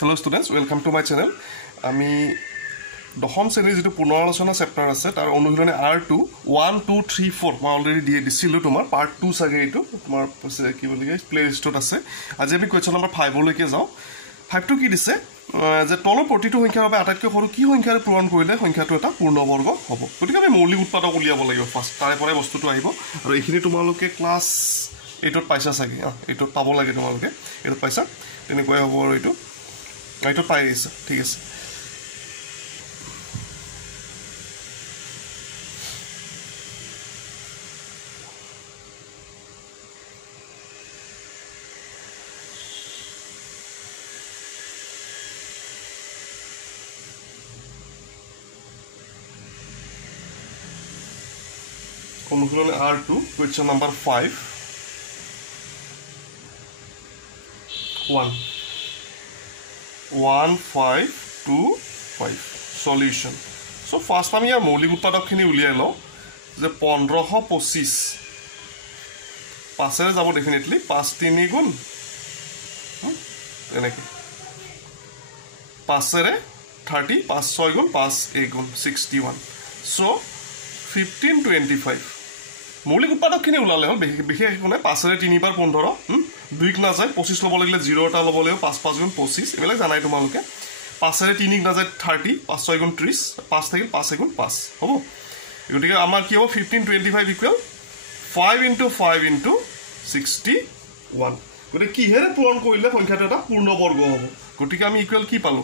Hello students, welcome to my channel. আমি দশম শ্ৰেণীৰ যেটো পুনৰালোচনা চেপ্টাৰ আছে তাৰ অনুশীলনী R2 1 2 3 4 মই অলৰেডি দিছিলো তোমাৰ পাৰ্ট 2 সাগে এটো তোমাৰ কি বুলি কয় প্লে লিষ্টত আছে আজি আমি কোৱেশ্চন নম্বৰ 5 লৈকে যাও 5 টো কি দিছে যে তলৰ প্ৰতিটো সংখ্যাৰ বাবে আটাইতকৈ সৰু কি সংখ্যাৰে পূৰণ কৰিলে সংখ্যাটো এটা পূৰ্ণবৰ্গ হ'ব গতিকে আমি মৌলিক উৎপাদক উলিয়াব লাগিব ফাৰ্স্ট তাৰে পৰে বস্তুটো আহিব আৰু এইখিনি তোমালোকে ক্লাস 8ত পাইছা সাগে 8ত পাব লাগে তোমালোকে 8ত পাইছা তেনেকৈ হ'ব আৰু এটো এইটো পাই আছে ঠিক আছে অনুশীলনী R2 question number 5 1 5 2 5 solution so first আমি ইয়াৰ মৌলিক উৎপাদকখিনি উলিয়াই লও যে 1525 পাঁচৰে যাব ডেফিনেটলি 5 3 গুণ এনেকে পাঁচৰে 30 5 6 গুণ 5 1 গুণ 61 so 1525 মৌলিক উৎপাদকখিনি উলালে হল বিশেষ কোনে 5 ৰে 3 বাৰ 15 দুইক না যায় 25 লব লাগিলে 0 টা লব লাগিব 5 5 গুণ 25 এবেলা জানাই তোমালোকে 5 ৰে 3 না যায় 30 5 6 গুণ 30 5 থাকিল 5 গুণ 5 হ'ব গতিকে আমাৰ কি হ'ব 1525 ইকুৱেল 5 * 5 * 61 গতিকে কি হেৰে পূৰণ কৰিলে সংখ্যাটো এটা পূৰ্ণবৰ্গ হ'ব গতিকে আমি ইকুৱেল কি পালো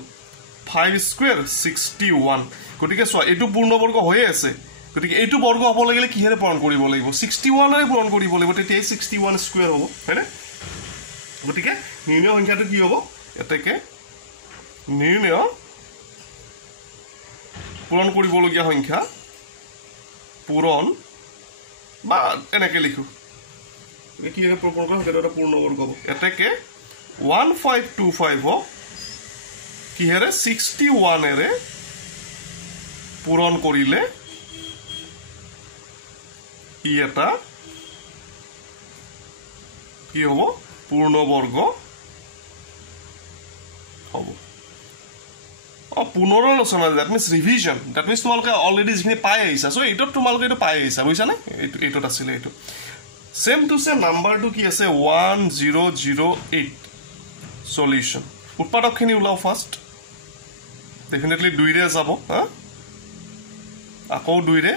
5 স্কয়াৰ 61 গতিকে চোৱা এটো পূৰ্ণবৰ্গ হৈ আছে গতিকে এইটো বৰ্গ হ'ব লাগিলে কি হেৰে পূৰণ কৰিব লাগিব 61 ৰে পূৰণ কৰিব লাগিব তেতিয়া 61 স্কয়াৰ হ'ব হয়নে গতিকে নিৰ্ণয় সংখ্যাটো কি হ'ব এতেকে নিৰ্ণয় পূৰণ কৰিবলগীয়া সংখ্যা পূৰণ বা এনেকে লিখো কি হেৰে পূৰণ কৰিব সেইটো এটা পূৰ্ণবৰ্গ হ'ব এতেকে 1525 হ'ব কি হেৰে 61 এৰে পূৰণ কৰিলে ই এটা কি হ'ব পূৰ্ণবৰ্গ হ'ব পুনৰালোচনা that means revision that means তোমালোকে অলৰেডি যিখিনি পাই আহিছা সো এটো তোমালোকে এটো পাই আহিছা বুজিছা না এটোত আছিল এটো সেম টু সেম নাম্বাৰটো কি আছে 1008 সলিউশন উৎপাদকখিনি উলাও ফাৰ্স্ট ডেফিনেটলি 2 ৰে যাব আকৌ 2 ৰে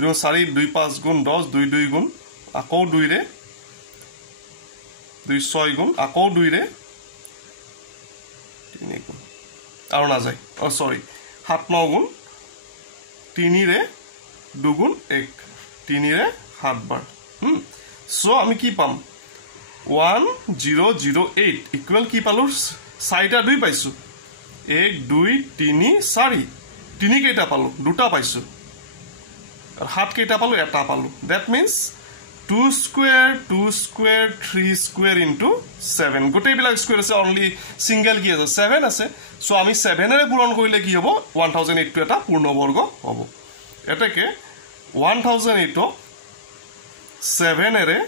4 2 5 গুণ 10 2 2 গুণ আকৌ 2 ৰে 2 6 গুণ আকৌ 2 ৰে 3 গুণ আৰু না যায় সৰি 7 9 গুণ 3 ৰে 2 গুণ 1 3 ৰে 7 বাৰ সো আমি কি পাম 1008 ইকুৱেল কি পালো 4টা 2 পাইছো 1 2 3 4 3 কেইটা পালো দুটা পাইছো আর 7 কেইটা পালো এটা পালো দ্যাট মিন্স 2 স্কয়ার 3 স্কয়ার * 7 গোটেই বিলাক স্কয়ার আছে অনলি সিঙ্গেল কি আছে 7 আছে সো আমি 7 এৰে পূৰণ কৰিলে কি হ'ব 1008 টো এটা পূৰ্ণবৰ্গ হ'ব এটাকে 1008 টো 7 এৰে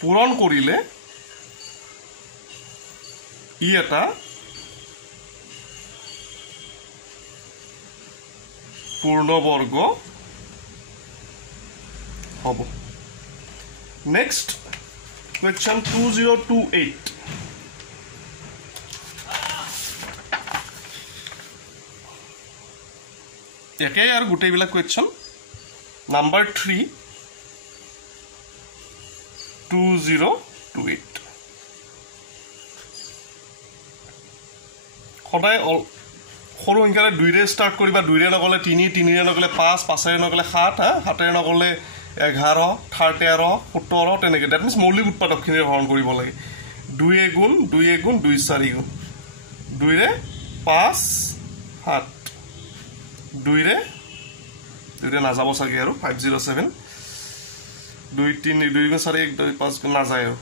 পূৰণ কৰিলে ই এটা পূৰ্ণবৰ্গ হ'ব নেক্সট question 2028 একে আৰু গোটেই বিলাক question নাম্বাৰ 3 2028 সদায় সৰু সংখ্যাৰে 2 ৰে স্টাৰ্ট কৰিবা 2 ৰে নগলে 3 3 ৰে নগলে 5 5 ৰে নগলে 7 7 ৰে নগলে 11 13 17 তেনেকে দ্যাট মিন্স মৌলিক উৎপাদকখিনি হৰণ কৰিব লাগে 2 গুণ 2 গুণ 2 4 গুণ 2 ৰে 5 7 2 ৰে না যাব সাগে আৰু 507 2 3 2 গুণ 4 1 2 5 গুণ না যায় আৰু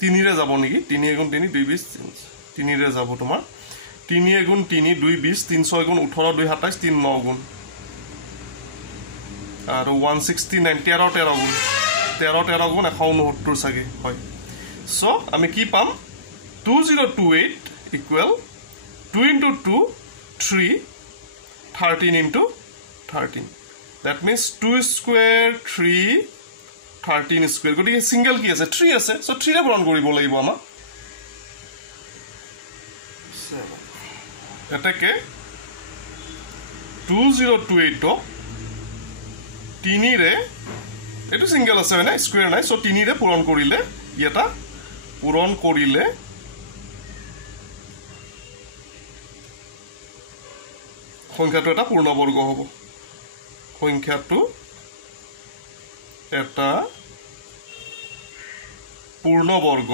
3 ৰে যাব নেকি 3 গুণ 3 2 20 3 ৰে যাব তোমাৰ 3 গুণ 3 2 20 3 6 গুণ 18 2 27 3 9 গুণ আৰু 169 13 গুণ 13 গুণ 169 সাগে হয় সো আমি কি পাম 2028 equal 2 into 2 3 13 into 13 that means 2 square 3 13 square গতিকে সিঙ্গেল কি আছে 3 আছে সো 3 ৰে পূৰণ কৰিব লাগিব আমাৰ এটাকে 2028 টো 3 ৰে এটো সিঙ্গেল আছে না স্কয়াৰ নাই সো 3 ৰে পূৰণ কৰিলে এটা পূৰণ কৰিলে সংখ্যাটো এটা পূৰ্ণবৰ্গ হ'ব সংখ্যাটো এটা পূৰ্ণবৰ্গ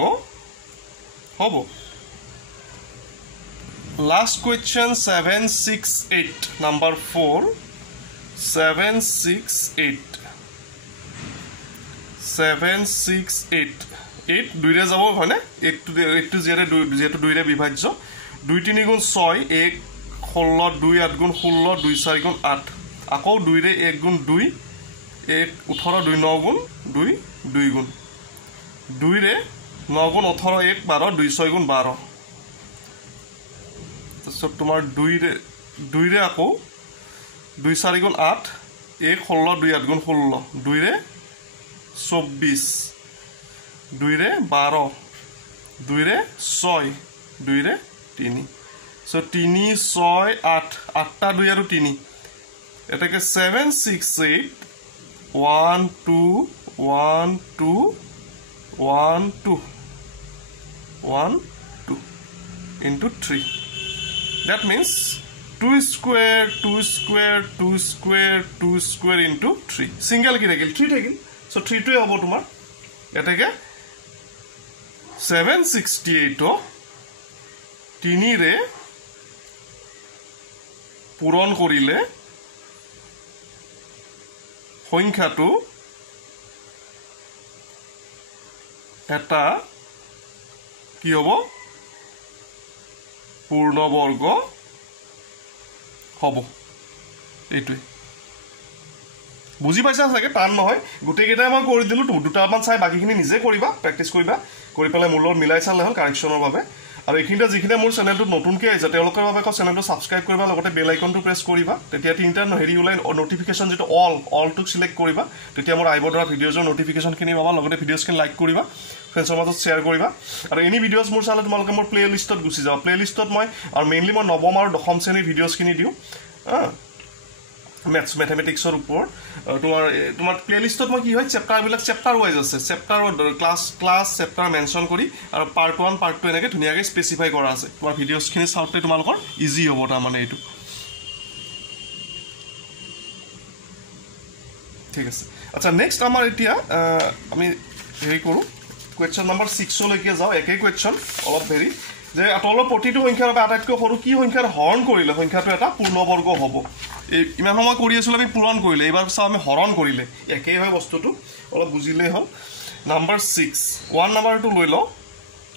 হ'ব last question 768 number 4 768 8 দুইৰে যাব হয়নে 8 to 0 যেটো দুইৰে বিভাজ্য 2 3 গুণ 6 1 16 2 8 গুণ 16 2 4 গুণ 8 আকৌ 2 ৰে 1 গুণ 2 1 18 2 9 গুণ 2 2 গুণ 2 ৰে 9 গুণ 18 1 12 2 6 গুণ 12 তো তোমাৰ 2 ৰে আকৌ 2 4 গুণ 8 1 16 2 8 গুণ 16 2 ৰে 24 2 ৰে 12 2 ৰে 6 2 ৰে 3 so 3 6 8 8টা 2 আৰু 3 এটাকে 768 1 2 1 2 1 2 1 2 into 3 that means 2 square 2 square 2 square 2 square into 3 single কি থাকিল 3 থাকিল so 3 টো হ'ব তোমাৰ এটাকে 768 টো 3 ৰে পূৰণ কৰিলে সংখ্যাটো এটা কি হ'ব পূৰ্ণবৰ্গ হ'ব এইটোই বুজি পাইছা চাগে টান নহয় গুটেই কেইটা মই কৰি দিলো দুটামান চাই বাকিখিনি নিজে কৰিবা প্ৰেক্টিছ কৰিবা কৰি পেলাই মোৰ লগত মিলাই চালে হ'ল কাৰেকশ্যনৰ বাবে আৰু এইখিনিতে যিখিনি মোৰ চেনেলটো নতুনকৈ আহিছে তেওঁলোকৰ বাবে চেনেলটো ছাবস্ক্ৰাইব কৰিবা লগতে বেল আইকনটো প্ৰেছ কৰিবা তেতিয়া তিনিটা হেৰি ওলাই নটিফিকেশ্যন যেটো অলটোক চিলেক্ট কৰিবা তেতিয়া মোৰ আহিব ধৰা ভিডিঅ'জৰ নটিফিকেশ্যনখিনি পাবা লগতে ভিডিঅ'জখিনি লাইক কৰিবা ফ্ৰেণ্ডছৰ মাজত শ্বেয়াৰ কৰিবা আৰু এনি ভিডিঅ'জ মোৰ চালে তোমালোকে মোৰ প্লে লিষ্টত গুচি যাবা প্লে লিষ্টত মই আৰু মেইনলি মই নৱম আৰু দশম শ্ৰেণীৰ ভিডিঅ'জখিনি দিওঁ মেথমেটিক্সৰ ওপৰত তোমাৰ প্লে লিষ্টত মই কি হয় চেপ্টাৰবিলাক চেপ্টাৰ ৱাইজ আছে চেপ্টাৰৰ ক্লাছ চেপ্টাৰ মেনশ্যন কৰি আৰু পাৰ্ট 1 পাৰ্ট 2 এনেকৈ ধুনীয়াকৈ স্পেচিফাই কৰা আছে তোমাৰ ভিডিঅ'জখিনি চাওঁতে তোমালোকৰ ইজি হ'ব তাৰমানে এইটো ঠিক আছে আচ্ছা নেক্সট আমাৰ এতিয়া আমি হেৰি কৰোঁ কুৱেশ্যন নম্বৰ 6 লৈকে যাওঁ একেই কুৱেশ্যন অলপ হেৰি যে তলৰ প্ৰতিটো সংখ্যাৰ বাবে আটাইতকৈ সৰু কি সংখ্যাৰ হৰণ কৰিলে সংখ্যাটো এটা পূৰ্ণবৰ্গ হ'ব ইমান সময় কৰি আছিলোঁ আমি পূৰণ কৰিলে এইবাৰ চাওঁ আমি হৰণ কৰিলে একেই হয় বস্তুটো অলপ বুজিলেই হ'ল নাম্বাৰ 6 1 নাম্বাৰটো লৈ লওঁ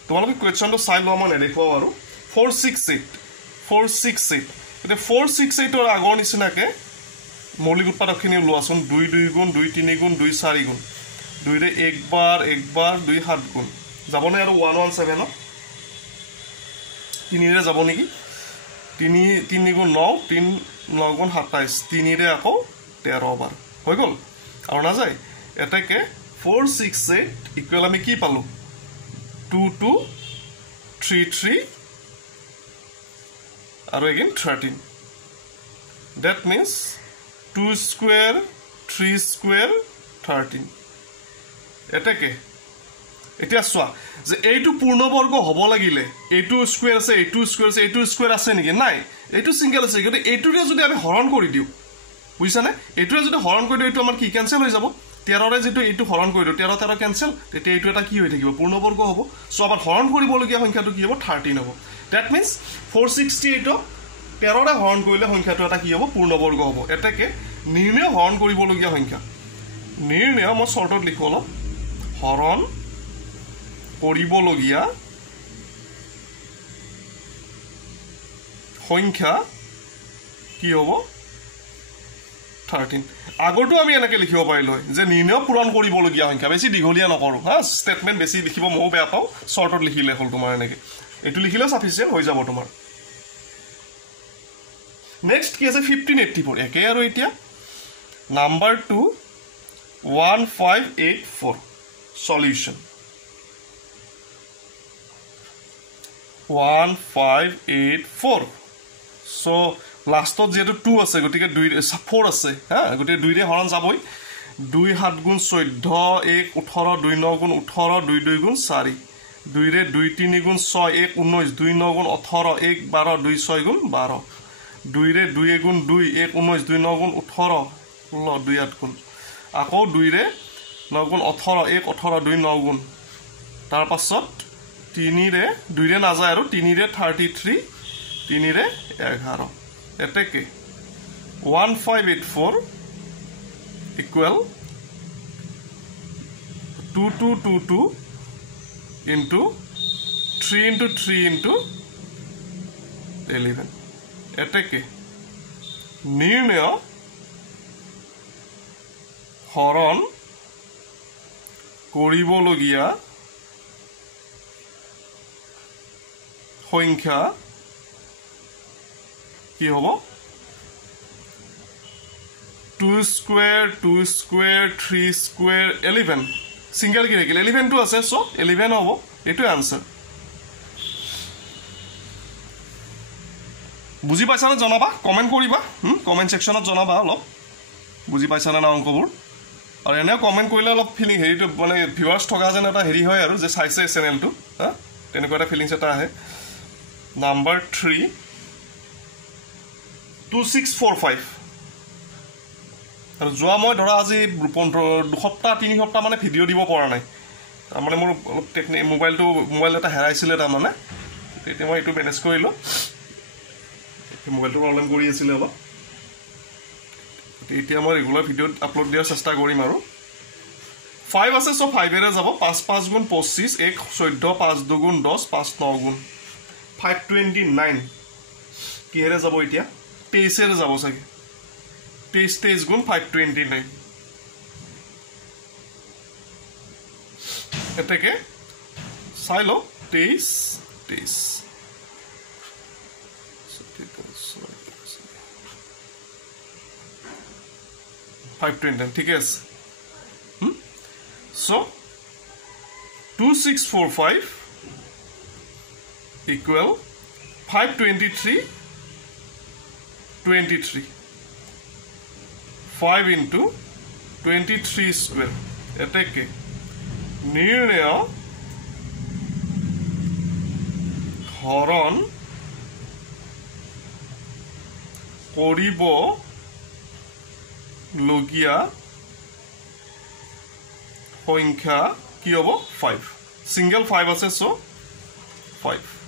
তোমালোকে কুৱেশ্যনটো চাই লোৱা মই নেদেখুৱাওঁ আৰু 468 এতিয়া 468ৰ আগৰ নিচিনাকৈ মৌলিক উৎপাদকখিনি ওলোৱাচোন 2 2 গুণ 2 3 গুণ 2 4 গুণ 2 ৰে একবাৰ 2 7 গুণ যাবনে আৰু 117 3 ৰে যাব নেকি 3 গুণ 9 3 9 গুণ 27 3 ৰে আকৌ 13 বাৰ হৈ গ'ল আৰু না যায় এটাকে 468 ইকুৱেল আমি কি পালো 2 2 3 3 আৰু again 13 that means 2 square 3 square 13 এটাকে এতিয়া চোৱা যে এইটো পূৰ্ণবৰ্গ হ'ব লাগিলে এইটো স্কয়াৰ আছে এইটো স্কয়াৰ আছে এইটো স্কয়াৰ আছে নেকি নাই এইটো সিঙ্গেল আছে কিন্তু এইটোৰে যদি আমি হৰণ কৰি দিও বুজিছানে এইটোৰে যদি হৰণ কৰি দিও এইটো আমাৰ কি কেনসেল হৈ যাব 13 ৰে যেটো এইটো হৰণ কৰি দিও 13 13 কেনসেল তেতিয়া এইটো এটা কি হৈ থাকিব পূৰ্ণবৰ্গ হ'ব সো আবাৰ হৰণ কৰিবলগীয়া সংখ্যাটো কি হ'ব 13 হ'ব দ্যাট মিন্স 468 13 ৰে হৰণ কৰিলে সংখ্যাটো এটা কি হ'ব পূৰ্ণবৰ্গ হ'ব এটাকে নিৰ্ণয় হৰণ কৰিবলগীয়া সংখ্যা নিৰ্ণয় মই শৰ্টত লিখো অলপ হৰণ কৰিবলগীয়া সংখ্যা কি হ'ব 13 আগৰটো আমি এনেকৈ লিখিব পাৰিলোঁ যে নিৰ্ণয় পূৰণ কৰিবলগীয়া সংখ্যা বেছি দীঘলীয়া নকৰোঁ হা ষ্টেটমেণ্ট বেছি লিখিব ময়ো বেয়া পাওঁ শ্বৰ্টত লিখিলে হ'ল তোমাৰ এনেকৈ এইটো লিখিলে সাফিচিয়েণ্ট হৈ যাব তোমাৰ নেক্সট কি আছে 1584 একে আৰু এতিয়া নাম্বাৰ 2 1584 সলিউশন 1584 সো লাষ্টত যেটো 2 আছে গটিকে 2 4 আছে হা গটিকে 2 ৰে হৰণ যাবই 2 7 গুণ 14 1 18 2 9 গুণ 18 2 2 গুণ 4 2 रे 2 3 गुण 6 1 19 2 9 गुण 18 1 12 2 6 गुण 12 2 रे 2 गुण 2 1 19 2 9 गुण 18 16 2 8 गुण আকৌ 2 रे 9 गुण 18 1 18 2 9 गुण তাৰ পাছত 3 रे 2 रे না যায় আৰু 3 रे 33 3 रे 11 এতেকে 1584 equal 2222 into 3 into 3 into 11 এটাকে নির্ণয় হরণ করিবলগিয়া সংখ্যা কি হব 2 square 2 square 3 square 11 সিঙ্গেল কি রাখিলে 11 টো আছে সো 11 হবো এটো आंसर বুজি পাইছা না জনাবা কমেন্ট কৰিবা কমেন্ট সেকশনত জনাবা অলপ বুজি পাইছা না অংকবোৰ আৰু এনে কমেন্ট কৰিলে অলপ ফিলিং হেৰিটো মানে ভিউয়াৰ্স থকা যেন এটা হেৰি হয় আৰু যে চাইছে চেনেলটো হা তেনেকুৱা এটা ফিলিংছ এটা আহে নাম্বাৰ 3 2645 আৰু যোৱা মই ধৰা আজি 2 সপ্তাহ 3 সপ্তাহ মানে ভিডিও দিব পৰা নাই তাৰ মানে মোৰ অলপ টেকনিক মোবাইল এটা হেৰাইছিল তাৰ মানে এতিয়া মই এটো মেনেজ কৰিলো মোবাইলটো প্ৰবলেম কৰি আছিল অলপ এতিয়া মই ৰেগুলাৰ ভিডিও আপলোড দিয়াৰ চেষ্টা কৰিম আৰু 5 আছে সো 5 এৰে যাব 5 5 গুণ 25 1 14 5 2 গুণ 10 5 9 গুণ 529 কিহেৰে যাব এতিয়া 23 এৰে যাব চাগে 23 গুণ 529 এটাকে চাই লো 23 529 ঠিক আছে so 2645 equal 523 23 5 into 23 square এটাকে নির্ণয় হরণ করিব লগিয়া সংখ্যা কি হবো 5 সিঙ্গেল 5 আছে সো 5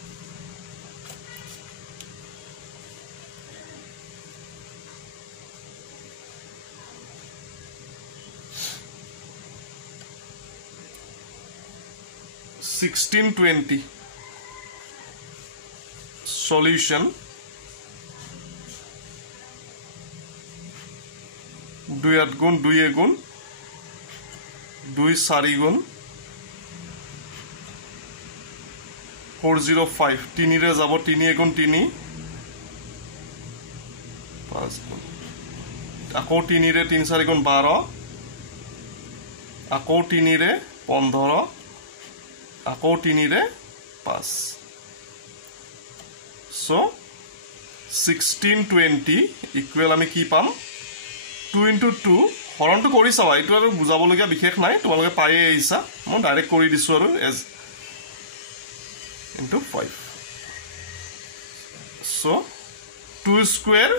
1620 solution 2 8 गुण 2 गुण 2 4 गुण 405 3 रे যাব 3 गुण 3 5 गुण আকৌ 3 रे 3 4 गुण 12 আকৌ 3 रे 15 আকৌ 3 रे 5 so 1620 equal আমি কি পাম 2 into 2 হৰণটো কৰি চাবা এটো আৰু বুজাবলগীয়া বিশেষ নাই তোমালোকে পাই আহিছা মই ডাইৰেক্ট কৰি দিছো আৰু as into 5 so 2 square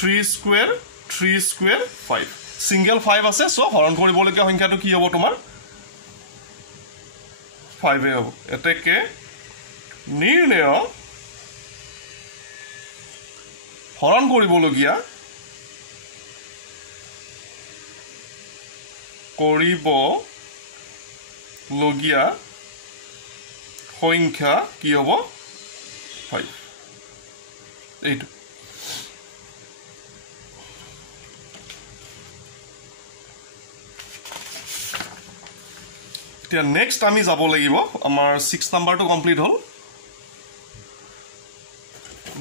3 square 3 square 5 single 5 আছে so হৰণ কৰিবলগীয়া সংখ্যাটো কি হ'ব তোমাৰ 5 এ হ'ব এটাকে নিৰ্ণয় হৰণ কৰিবলগীয়া সংখ্যা কি হ'ব 5 এইটো এতিয়া নেক্সট আমি যাব লাগিব আমাৰ 6 নাম্বাৰটো কমপ্লিট হ'ল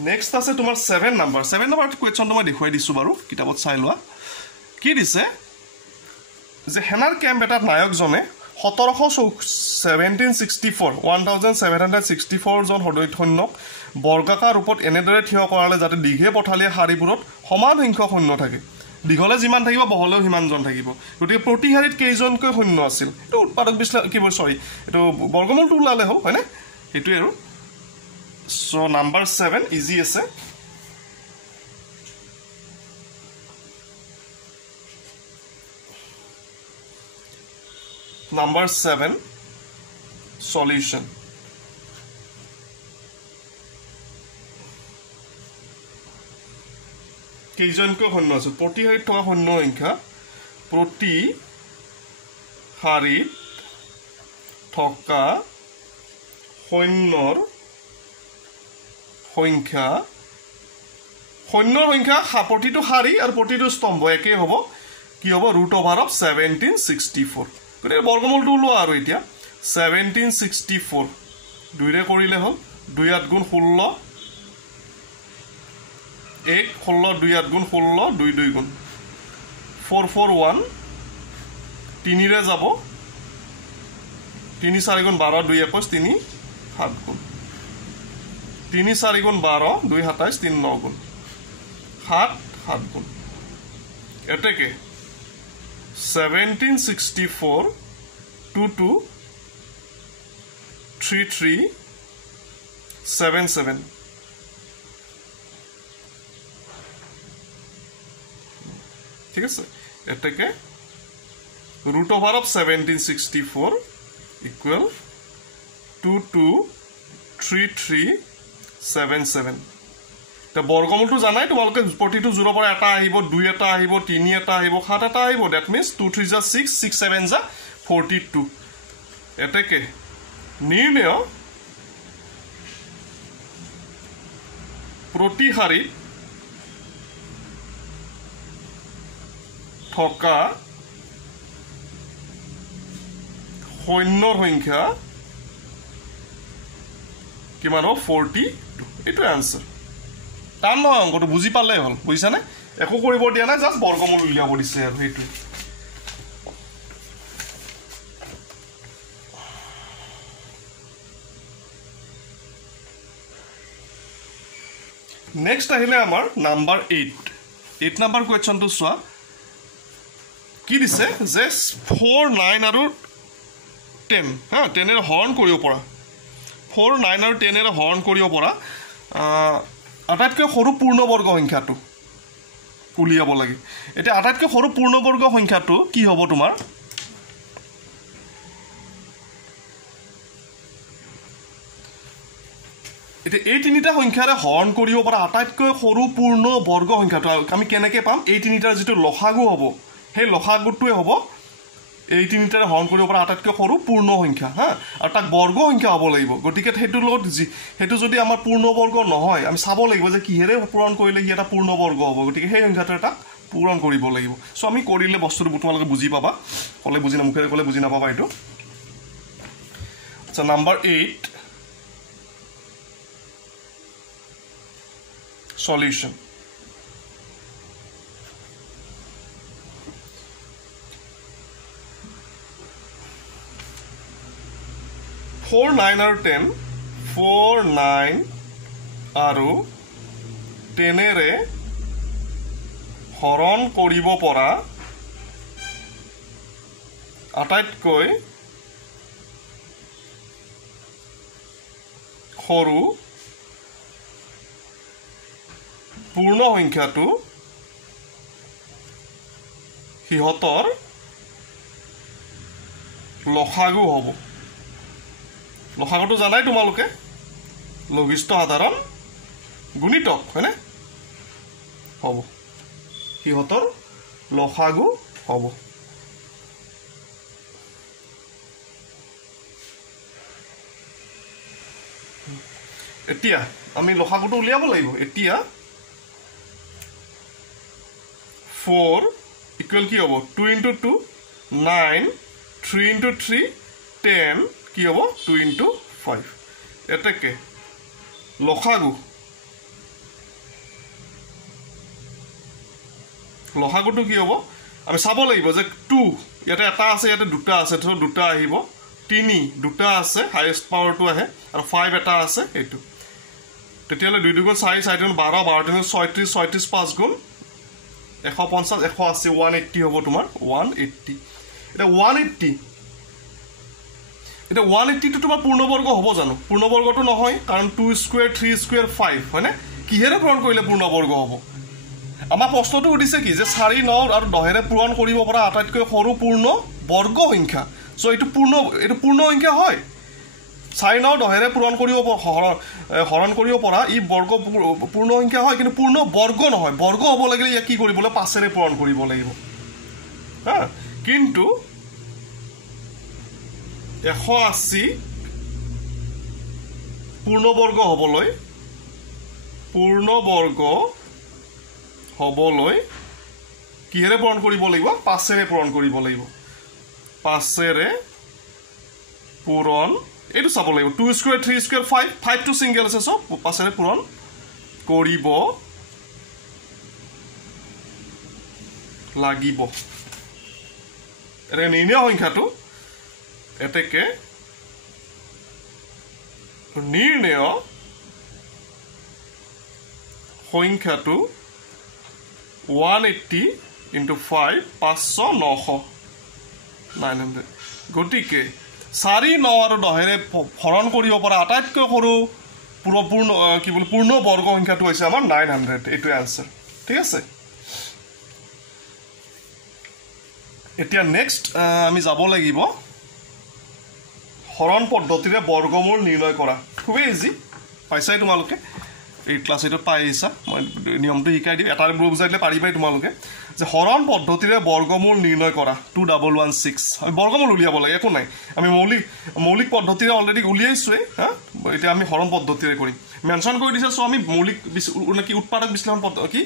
নেক্সট আছে তোমাৰ 7 নাম্বাৰ কোৱেশ্চনটো মই দেখুৱাই দিছোঁ বাৰু কিতাপত চাই লোৱা কি দিছে যে হেনাৰ কেম্প এটাত নায়কজনে 1764 জন সৈন্যক বৰ্গাকাৰ ৰূপত এনেদৰে থিয় কৰালে যাতে দীঘে পথালীয়া শাৰীবোৰত সমান সংখ্যক সৈন্য থাকে দীঘলে যিমান থাকিব বহলেও সিমানজন থাকিব গতিকে প্ৰতি শাৰীত কেইজনকৈ সৈন্য আছিল এইটো উৎপাদক বিশ্লেষণ কি সৰি এইটো বৰ্গমূলটো ওলালে হ'ল হয়নে এইটোৱে আৰু সো নাম্বাৰ 7 ইজি আছে Number 7 solution কেইজনকৈ সৈন্য আছে প্ৰতি শাৰীত থকা সৈন্য সংখ্যা প্ৰতি শাৰীত থকা সৈন্যৰ সংখ্যা প্ৰতিটো শাৰী আৰু প্ৰতিটো স্তম্ভ একে হ'ব কি হ'ব √1764 গতিকে বৰ্গমূলটো ওলোৱা আৰু এতিয়া 1764 দুইৰে কৰিলে হ'ল 2 8 গুণ 16 1 16 2 8 গুণ 16 2 2 গুণ 441 3ৰে যাব 3 4 গুণ 12 2 21 3 7 গুণ 3 4 গুণ 12 2 27 3 9 গুণ 7 7 গুণ এতেকে 1764 22 33 77 ঠিক আছে এটাকে √1764 equal 223377 তে বৰ্গমূলটো জানাই তোমালোকে প্ৰতিটো জোৰৰ পৰা এটা আহিব 2 এটা আহিব 3 এটা আহিব 7 এটা আহিব দ্যাট মিন্স 2 3 যা 6 6 7 যা 42 এটাকে নিৰ্ণয় প্ৰতি শাৰীত থকা সৈন্যৰ সংখ্যা কিমান হ'ব 42 এইটো আনসাৰ টান নহয় অংকটো বুজি পালে হ'ল বুজিছানে একো কৰিব দিয়া নাই জাস্ট বৰ্গমূল উলিয়াব দিছে আৰু এইটো নেক্সট আহিলে আমাৰ নাম্বাৰ 8 নাম্বাৰ কোৱেশ্চনটো চোৱা কি দিছে যে 4 9 আৰু 10 হা 10 এৰ হৰণ কৰিব পৰা 4 9 আৰু 10 এৰ হৰণ কৰিব পৰা আটাইতকৈ সৰু পূৰ্ণবৰ্গ সংখ্যাটো উলিয়াব লাগে এটা আটাইতকৈ সৰু পূৰ্ণবৰ্গ সংখ্যাটো কি হ'ব তোমাৰ এটা এই তিনিটা সংখ্যাৰে হৰণ কৰিব পৰা আটাইতকৈ সৰু পূৰ্ণবৰ্গ সংখ্যাটো আমি কেনেকৈ পাম এই তিনিটাৰ যেটো লসাগু হ'ব সেই লসাগুটোৱে হ'ব এই তিনিটাৰে হৰণ কৰিব পৰা আটাইতকৈ সৰু পূৰ্ণ সংখ্যা হা আৰু তাক বৰ্গ সংখ্যা হ'ব লাগিব গতিকে হেতুৰ লগত হেতু যদি আমাৰ পূৰ্ণবৰ্গ নহয় আমি চাব লাগিব যে কিহেৰে পূৰণ কৰিলে ই এটা পূৰ্ণবৰ্গ হ'ব গতিকে সেই সংখ্যাটো এটা পূৰণ কৰিব লাগিব সো আমি কৰিলে বস্তুটো তোমালোকে বুজি পাবা কলে বুজি না মুখেৰে কলে বুজি নাপাবা এইটো আচ্ছা নাম্বাৰ 8 solution 4 9 আৰু 10 4 9 আৰু 10 এৰে হৰণ কৰিব পৰা আটাইতকৈ সৰু পূৰ্ণ সংখ্যাটো হিহতৰ লসাগু হ'ব লসাগুটো জানাই তোমালোকে লঘিষ্ঠ সাধাৰণ গুণিতক হয়নে হ'ব হিহতৰ লসাগু হ'ব এতিয়া আমি লসাগুটো উলিয়াব লাগিব এতিয়া 4 equal কি হ'ব 2 into 2 9 3 into 3 10 কি হ'ব 2 into 5 এটাকে লসাগুটো কি হ'ব আমি চাব লাগিব যে 2 ইয়াতে এটা আছে ইয়াতে দুটা আছে তো দুটা আহিব 3 দুটা আছে হাইয়েস্ট পাৱাৰটো আহে আৰু 5 এটা আছে এইটো তেতিয়ালে 2 2 গুণ 4 4 গুণ 12 12 গুণ 36 36 5 গুণ 150 180 180 হ'ব তোমাৰ 180 এটা 180 এটা 180 টো তোমাৰ পূৰ্ণবৰ্গ হ'ব জানো পূৰ্ণবৰ্গটো নহয় কাৰণ 2 স্কয়াৰ 3 স্কয়াৰ 5 হয়নে কিহেৰে পূৰণ কৰিলে পূৰ্ণবৰ্গ হ'ব আমাৰ প্ৰশ্নটো উঠিছে কি যে 4 9 আৰু 10 ৰে পূৰণ কৰিব পৰা আটাইতকৈ সৰু পূৰ্ণ বৰ্গ সংখ্যা সো এইটো পূৰ্ণ সংখ্যা হয় 4 9 10 ৰে পূৰণ কৰিব হৰণ কৰিব পৰা ই বৰ্গ পূৰ্ণ সংখ্যা হয় কিন্তু পূৰ্ণ বৰ্গ নহয় বৰ্গ হ'ব লাগিলে ইয়া কি কৰিবলৈ 5 ৰে পূৰণ কৰিব লাগিব হা কিন্তু 180 পূৰ্ণবৰ্গ হ'বলৈ কিহেৰে পূৰণ কৰিব লাগিব 5 ৰে পূৰণ কৰিব লাগিব 5 ৰে পূৰণ এইটো চাব লাগিব 2 স্কয়াৰ 3 স্কয়াৰ 5 5 টো সিঙ্গেল আছে সব 5 ৰে পূৰণ কৰিব লাগিব এৰে নিৰ্ণয় সংখ্যাটো এতেকে নিৰ্ণয় সংখ্যাটো 180 into 5 500 900 900 গতিকে 4 9 আৰু 10 ৰে হৰণ কৰিব পৰা আটাইতকৈ সৰু পূৰ্ণ বৰ্গ সংখ্যাটো হৈছে আমাৰ 900 এটো আনসাৰ ঠিক আছে এতিয়া নেক্সট আমি যাব লাগিব হৰণ পদ্ধতিৰে বৰ্গমূল নিৰ্ণয় কৰা খুব ইজি পাইছাই তোমালোকে এই ক্লাস এটো পাইছা মই নিয়মটো শিকাই দিম এটাৰ বুজাই দিলে পাৰিবাই তোমালোকে যে হৰণ পদ্ধতিৰে বৰ্গমূল নিৰ্ণয় কৰা 2116 আমি বৰ্গমূল উলিয়াব লাগে একো নাই আমি মৌলিক পদ্ধতিৰে অলৰেডি উলিয়াইছোৱে হা এতিয়া আমি হৰণ পদ্ধতিৰে কৰিম মেনশন কৰি দিছে সো আমি মৌলিক কি উৎপাদক বিশ্লেষণ পদ্ধতি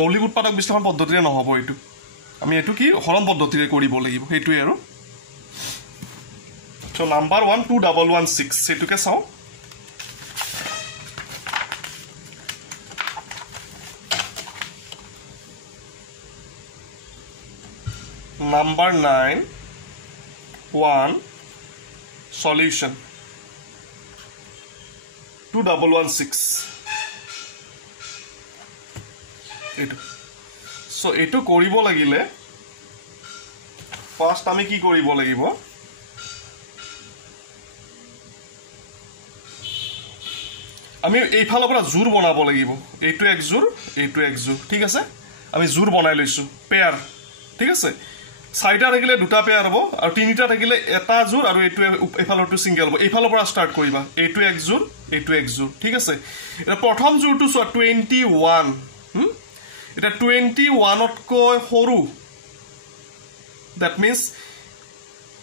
মৌলিক উৎপাদক বিশ্লেষণ পদ্ধতিৰে নহব এটো আমি এটো কি হৰণ পদ্ধতিৰে কৰিব লাগিব হেতুই আৰু সো নাম্বাৰ 1 2116 সেটুকে চাও Number 9 1 solution 2116 eto so eto koribo lagile first ami ki koribo lagibo আমি এই ফালৰ পৰা জোৰ বনাব লাগিব এইটো এক জোৰ ঠিক আছে আমি জোৰ বনাই লৈছো পেয়াৰ ঠিক আছে সাইডা থাকিলে দুটা পেয়াৰ হ'ব আৰু তিনিটা থাকিলে এটা জোৰ আৰু এইটো এফালৰটো সিঙ্গেল হ'ব এইফালৰ পৰা স্টাৰ্ট কৰিবা এইটো এক জোৰ ঠিক আছে এটা প্ৰথম জোৰটো 21 এটা 21 তকৈ সৰু that means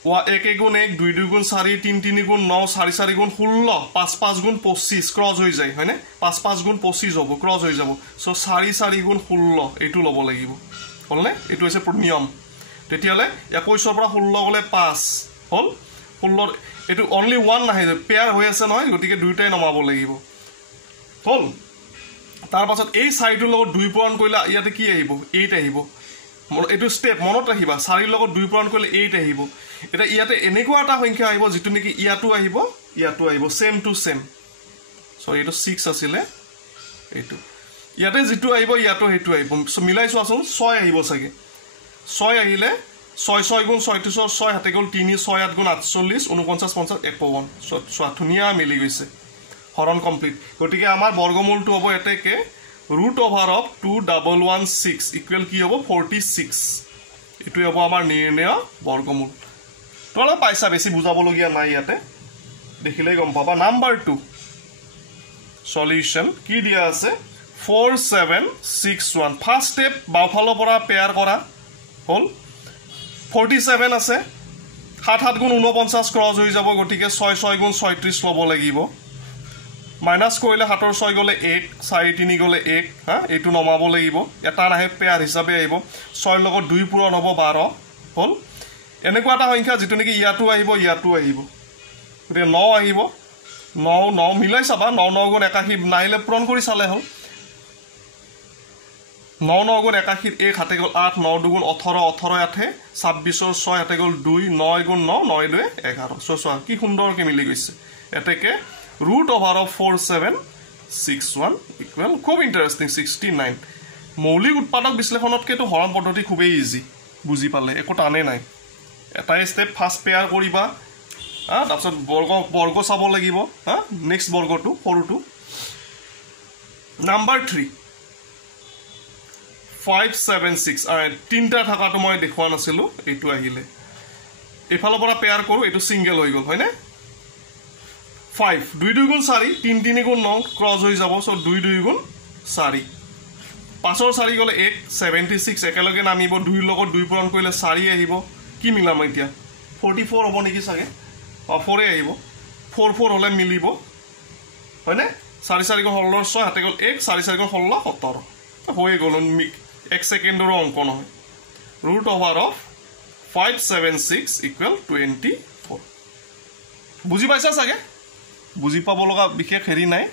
1 1 গুণ 1 2 2 গুণ 4 3 3 গুণ 9 4 4 গুণ 16 5 5 গুণ 25 ক্রস হৈ যায় হয়নে 5 5 গুণ 25 হ'ব ক্রস হৈ যাব সো 4 4 গুণ 16 এটো লব লাগিব হলনে এটো হৈছে নিয়ম তেতিয়ালে 21 পৰা 16 গলে 5 হল 16 এটো অনলি 1 নাহে পেয়াৰ হৈ আছে নহয় গটিকে দুইটাই নমাব লাগিব হল তাৰ পাছত এই সাইডৰ লগত 2 পূৰণ কৰিলে ইয়াতে কি আহিব 8 আহিব এটো স্টেপ মনত ৰাখিবা 4 ৰ লগত 2 পূৰণ কৰিলে 8 আহিব এটা ইয়াতে এনেকুৱা এটা সংখ্যা আহিব যেটো নেকি ইয়াটো আহিব সেম টু সেম সো এটো 6 আছিল এটো ইয়াতে যেটো আহিব ইয়াটো হেতু আহিব সো মিলাইছো আসল 6 আহিব সাগে 6 আহিলে 6 6 গুণ 6 to 6 হাতে গল 3 6 8 গুণ 48 49 50 51 সো ধুনিয়া মিলি গৈছে হৰণ কমপ্লিট গটিকে আমাৰ বৰ্গমূলটো হ'ব এতেকে root over of 2116 equal কি হ'ব 46 এটো হ'ব আমাৰ নিৰ্ণয় বৰ্গমূল তোলা পাইছা বেছি বুজাব লগিয়া নাই ইয়াতে দেখিলে গম পাবা নাম্বাৰ 2 সলিউশন কি দিয়া আছে 4761 ফাৰ্স্ট স্টেপ বাওফালৰ পৰা পেয়াৰ কৰা হল 47 আছে 7 7 গুণ 49 ক্রস হৈ যাব গটিকে 6 6 গুণ 36 লব লাগিব মাইনাস কৰিলে 7 ৰ 6 গলে 1 4 3 গলে 1 হা এটো নমাব লাগিব এটা নাহে পেয়াৰ হিচাপে আহিব 6 ৰ লগত 2 পূৰণ হ'ব 12 হল এনেকুৱা এটা সংখ্যা যেটো নেকি ইয়াতো আহিব ইয়াতো আহিব গতিকে 9 আহিব 9 9 মিলাই চাবা 9 9 গুণ 81 নাহিলে পূৰণ কৰি চালে হ'ল 9 9 গুণ 81 1 হাতে গ'ল 8 9 দুগুণ 18 18 8 26 6 হাতে গ'ল 2 9 গুণ 9 9 2 11 চোৱা কি সুন্দৰকৈ মিলি গৈছে এতেকে √4761 ইকুৱেল খুব ইণ্টাৰেষ্টিং 69 মৌলিক উৎপাদক বিশ্লেষণতকেতো হৰণ পদ্ধতি খুবেই ইজি বুজি পালে একো টানে নাই এটাই ষ্টেপ ফাৰ্ষ্ট পেয়াৰ কৰিবা তাৰপিছত বৰ্গ চাব লাগিব নেক্সট বৰ্গটো সৰুটো নাম্বাৰ 3 576 তিনটা থাকাটো মই দেখুৱা নাছিলো এইটো আহিলে এফালৰ পৰা পেয়াৰ কৰো এইটো সিঙ্গেল হৈ গল হয়নে 5 2 2 গুণ 4 3 3 গুণ 9 ক্ৰস হৈ যাব সো 2 2 গুণ 4 5 4 গলে 8 76 একেলগে নামিব 2 লগত 2 পূৰণ কৰিলে 4 আহিব কি মিলাম এতিয়া 44 হ'ব নেকি সাগে 4 আহিব 4 4 হলে মিলিব হয়নে 4 4 গুণ 16 6 হাতে গল 1 4 4 গুণ 16 17 হৈ গল 1 সেকেন্ডৰ অংক নহয় √576 ইকুৱেল 24 বুজি পাইছা সাগে বুজি পাব লগা বিশেষ হেৰি নাই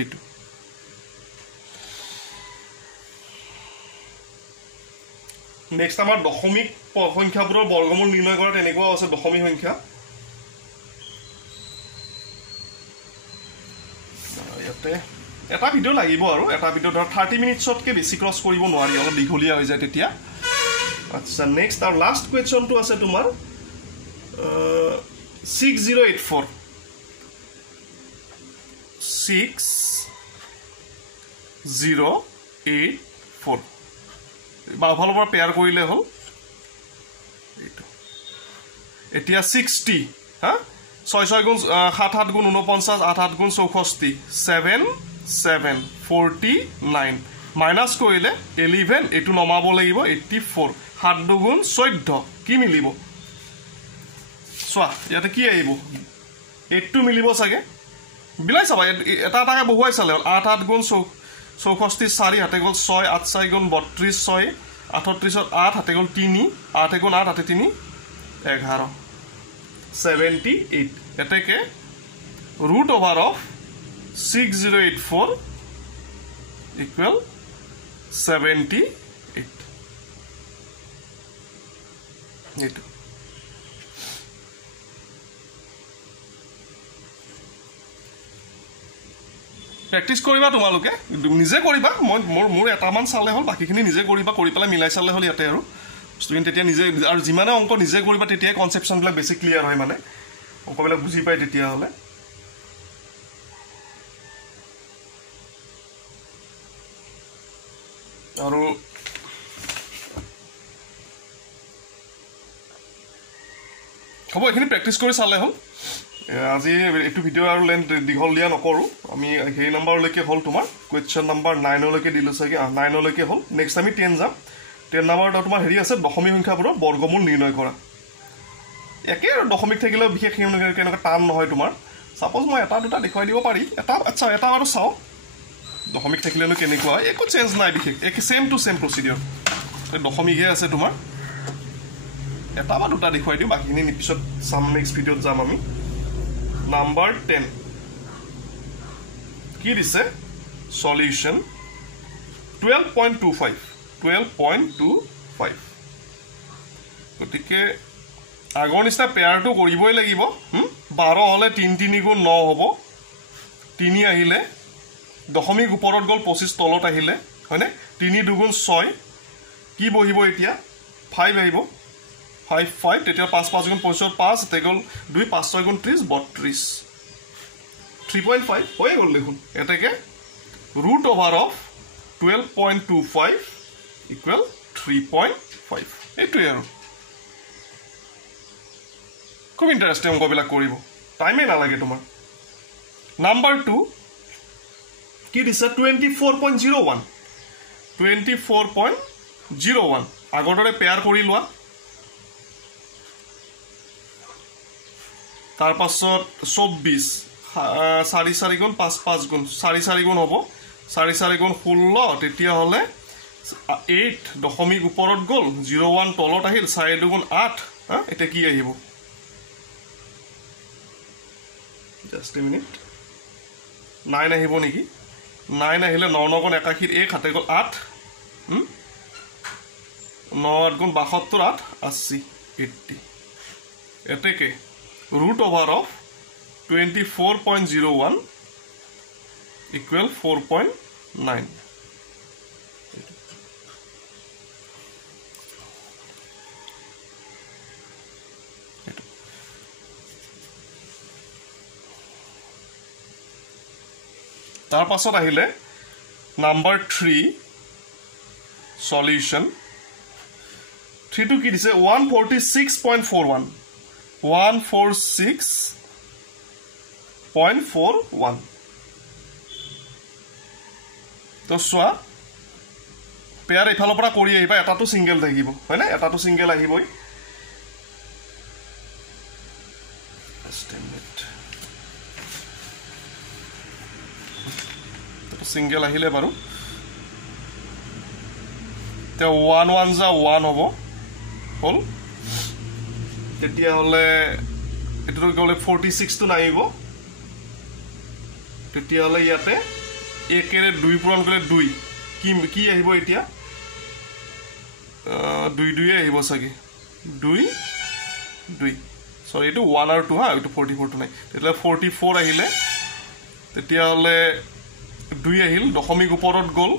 এইটো নেক্সট আমাৰ দশমিক সংখ্যাবোৰৰ বৰ্গমূল নিৰ্ণয় কৰা তেনেকুৱা আছে দশমিক সংখ্যা ইয়াতে এটা ভিডিও লাগিব আৰু এটা ভিডিও ধৰ 30 মিনিটছতকে বেছি ক্ৰস কৰিব নোৱাৰি অলপ দীঘলীয়া হৈ যায় তেতিয়া আচ্ছা নেক্সট আৰু লাষ্ট কোৱেশ্চনটো আছে তোমাৰ 6084 6084 বাওফালৰ পৰা পেয়াৰ কৰিলে হ'ল এইটো এতিয়া 60 হা 6 6 গুণ 7 7 গুণ 49 8 8 গুণ 64 7 7 49 মাইনাস কৰিলে 11 এটো নমাব লাগিব 84 7 2 গুণ 14 কি মিলিব সোয়া ইয়াতে কি আহিব 8 মিলিব সাগে বিলাই চাবা এটা টাকা বহুৱাই চালে 8 8 গুণ 64 4 হাতে গল 6 8 4 গুণ 32 6 38 8 হাতে গল 3 8 গুণ 8 হাতে 3 11 78 এতেকে √6084 ইকুৱেল 78 এইটো প্ৰেক্টিস কৰিবা তোমালোকে নিজে কৰিবা মই মোৰ এটামান চালে হল বাকিখিনি নিজে কৰিবা কৰি পেলাই মিলাই চালে হল ইয়াতে আৰু ষ্টুডেন্ট তেতিয়া নিজে আৰু যিমানে অংক নিজে কৰিবা তেতিয়া কনসেপচনবিলাক বেছি ক্লিয়াৰ হয় মানে অংকবিলাক বুজি পায় তেতিয়া হলে আৰু হ'ব এখিনি প্ৰেক্টিস কৰি চালে হল আজি একটু ভিডিও আৰু লেন্থ দীঘল দিয়া নকৰো আমি হেই নাম্বাৰলৈকে হল তোমাৰ কোৱেশ্চন নাম্বাৰ 9 লৈকে দিলো সাগে 9 লৈকে হল নেক্সট আমি 10 যাম 10 নাম্বাৰটো তোমাৰ হেৰি আছে দশমিক সংখ্যাবোৰৰ বৰ্গমূল নিৰ্ণয় কৰা একে দশমিক থাকিলে বিশেষ কেনেকৈ টান নহয় তোমাৰ সাপোজ মই এটা দুটা দেখুৱাই দিব পাৰি এটা আচ্ছা এটা আৰু চাও দশমিক থাকিলেনো কেনেকুৱা একো চেঞ্জ নাই বিশেষ একে সেম টু সেম প্ৰসিডিউৰ দশমিকহে আছে তোমাৰ এটা বা দুটা দেখুৱাই দিও বাকিখিনি পিছত সাম নেক্সট ভিডিওত যাম আমি Number 10 কি দিছে সলিউশন 12.25 গতিকে আগৰ নিচিনা পেয়াৰটো কৰিবই লাগিব 12 হলে 3 3 গুণ 9 হ'ব 3 আহিলে দশমিক ওপৰত গল 25 তলত আহিলে হয়নে 3 2 গুণ 6 কি বহিব এতিয়া 5 আহিব 5 5 তেতিয়া 5 5 গুণ 5 তেগল 2 5 6 গুণ 30 32 3.5 হৈ গল দেখুন এটাকে √12.25 ইকুৱেল 3.5 এইটোই আৰু খুব ইন্টাৰেষ্টিং অংকবিলাক কৰিব টাইমে নালাগে তোমাৰ নাম্বাৰ 2 কি দিছে 24.01 আগৰ দৰে পেয়াৰ কৰি লোৱা তাৰ পাছত 24 4 4 গুণ 5 5 গুণ 4 4 গুণ হ'ব 4 4 গুণ 16 তেতিয়া হলে 8 দশমিক ওপৰত গ'ল 01 তলত আহিল 4 দুগুণ 8 এটা কি আহিব জাস্ট এ মিনিট 9 আহিব নেকি 9 আহিলে 9 9 গুণ 81 1 হাতে গ'ল 8 9 8 গুণ 72 8 80 80 এতেকে root over of 24.01 equal 4.9 তাৰ পাছত আহিলে নাম্বাৰ 3 সলিউশন 3 টু কি দিছে 146.41 146.41 তো সোয়া পেয়ার এফালৰ পৰা কৰি আহিবা এটাটো সিঙ্গেল থাকিব হয় না এটাটো সিঙ্গেল আহিবই সিঙ্গেল আহিলে বাৰু তে 1 1 যা 1 হ'ব হল তেতিয়া হলে এটো গলে 46 তো নাইব তেতিয়া হলে ইয়াতে 1 এর 2 পূরণ করে 2 কি কি আহিব এতিয়া 2 2 আহিব সাকি 2 2 সরি এটো 1 আর 2 হা এটো 44 তো নাই তেতিয়া 44 আহিলে তেতিয়া হলে 2 আহিল দশমিক ওপৰত গল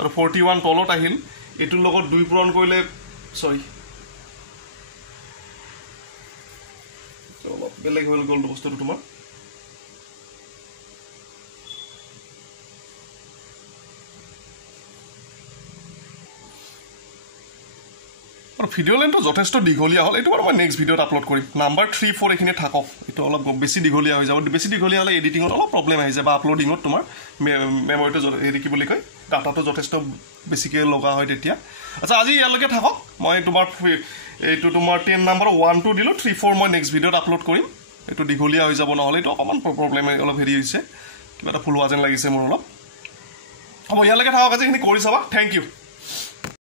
আৰু 41 তলত আহিল এটোৰ লগত 2 পূৰণ কৰিলে সৰি চলো বেলেগ হল গল বস্তুটো তোমাৰ আৰু ভিডিও লেন্থটো যথেষ্ট দীঘলীয়া হল এটো মই নেক্সট ভিডিওত আপলোড কৰিম নাম্বাৰ 3 4 এখিনি থাকক এটো অলপ বেছি দীঘলীয়া হৈ যাব বেছি দীঘলীয়া হলে এডিটিংত অলপ প্ৰবলেম আহি যায় বা আপলোডিংত তোমাৰ মেমৰিটো হেৰি কি বুলি কয় ডাটাটো যথেষ্ট বেছিকে লগা হয় তেতিয়া আচ্ছা আজি ইয়ালৈকে থাকক মই তোমাৰ এইটো তোমাৰ 10 নম্বৰ 1 2 দিলো 3 4 মই নেক্সট ভিডিওত আপলোড কৰিম এটো দীঘলীয়া হৈ যাব নহলে এটো অকমান প্ৰবলেম অলপ হেৰি হৈছে কিবা এটা ফুলৱা যেন লাগিছে মোৰ অলপ হ'ব ইয়ালৈকে থাকক আজি এখিনি কৰি চাবা থ্যাংক ইউ